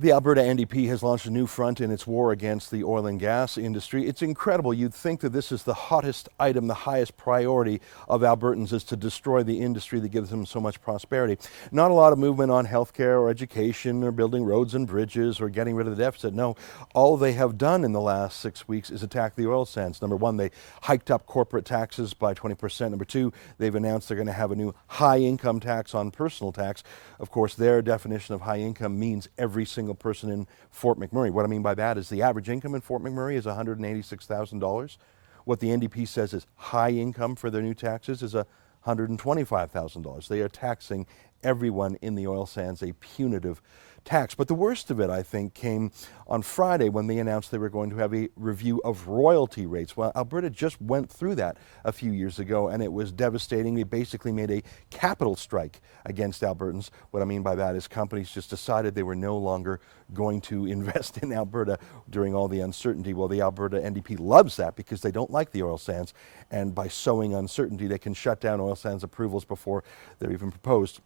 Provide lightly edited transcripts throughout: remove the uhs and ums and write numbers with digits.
The Alberta NDP has launched a new front in its war against the oil and gas industry. It's incredible. You'd think that this is the hottest item, the highest priority of Albertans is to destroy the industry that gives them so much prosperity. Not a lot of movement on healthcare or education or building roads and bridges or getting rid of the deficit. No, all they have done in the last 6 weeks is attack the oil sands. Number one, they hiked up corporate taxes by 20%. Number two, they've announced they're going to have a new high income tax on personal tax. Of course, their definition of high income means every single person in Fort McMurray. What I mean by that is the average income in Fort McMurray is $186,000. What the NDP says is high income for their new taxes is $125,000. They are taxing everyone in the oil sands a punitive tax. But the worst of it, I think, came on Friday when they announced they were going to have a review of royalty rates. Well, Alberta just went through that a few years ago, and it was devastating. They basically made a capital strike against Albertans. What I mean by that is companies just decided they were no longer going to invest in Alberta during all the uncertainty. Well, the Alberta NDP loves that because they don't like the oil sands, and by sowing uncertainty, they can shut down oil sands approvals before they're even proposed.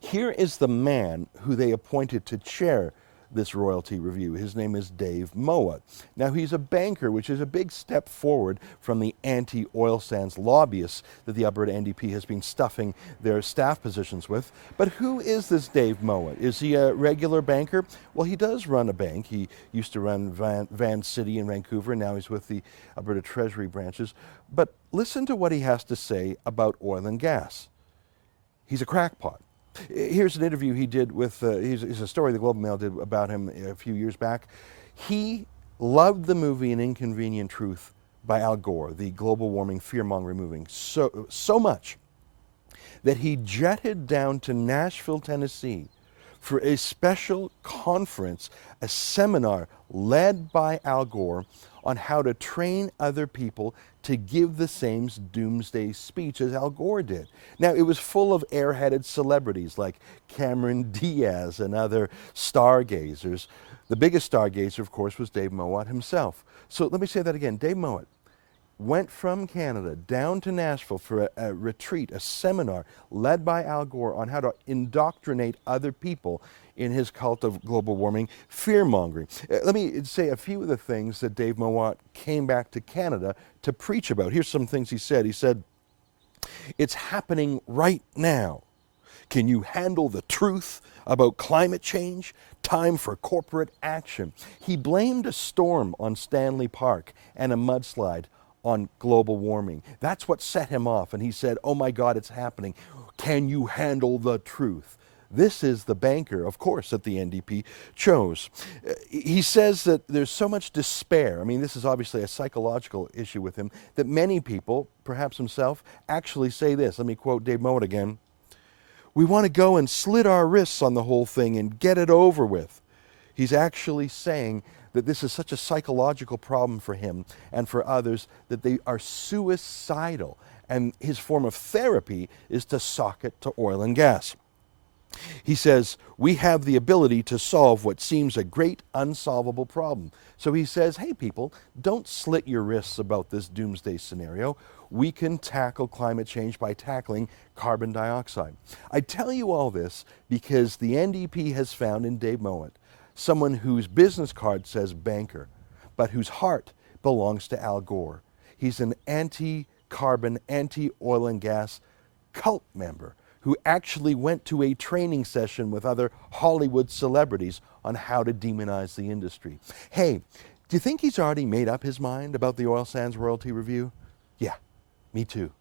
Here is the man who they appointed to chair this royalty review. His name is Dave Mowat. Now, he's a banker, which is a big step forward from the anti-oil sands lobbyists that the Alberta NDP has been stuffing their staff positions with. But who is this Dave Mowat? Is he a regular banker? Well, he does run a bank. He used to run Van City in Vancouver, and now he's with the Alberta Treasury branches. But listen to what he has to say about oil and gas. He's a crackpot. Here's an interview he did with, here's a story the Globe and Mail did about him a few years back. He loved the movie An Inconvenient Truth by Al Gore, the global warming fear-mongering movie, so much that he jetted down to Nashville, Tennessee for a special conference, a seminar led by Al Gore on how to train other people to give the same doomsday speech as Al Gore did. Now, it was full of airheaded celebrities like Cameron Diaz and other stargazers. The biggest stargazer, of course, was Dave Mowat himself. So let me say that again. Dave Mowat went from Canada down to Nashville for a retreat, a seminar led by Al Gore on how to indoctrinate other people in his cult of global warming fear-mongering. Let me say a few of the things that Dave Mowat came back to Canada to preach about. Here's some things he said. He said, "It's happening right now. Can you handle the truth about climate change? Time for corporate action." He blamed a storm on Stanley Park and a mudslide on global warming. That's what set him off, and he said, "Oh my God, it's happening. Can you handle the truth?" This is the banker, of course, that the NDP chose. He says that there's so much despair. I mean, this is obviously a psychological issue with him, that many people, perhaps himself, actually say this. Let me quote Dave Mowat again. "We want to go and slit our wrists on the whole thing and get it over with." He's actually saying that this is such a psychological problem for him and for others that they are suicidal. And his form of therapy is to sock it to oil and gas. He says, "We have the ability to solve what seems a great unsolvable problem." So he says, hey people, don't slit your wrists about this doomsday scenario. We can tackle climate change by tackling carbon dioxide. I tell you all this because the NDP has found in Dave Mowat someone whose business card says banker, but whose heart belongs to Al Gore. He's an anti-carbon, anti-oil and gas cult member who actually went to a training session with other Hollywood celebrities on how to demonize the industry. Hey, do you think he's already made up his mind about the oil sands royalty review? Yeah, me too.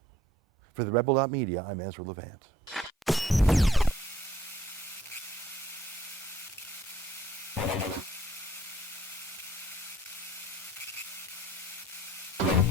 For TheRebel.media, I'm Ezra Levant.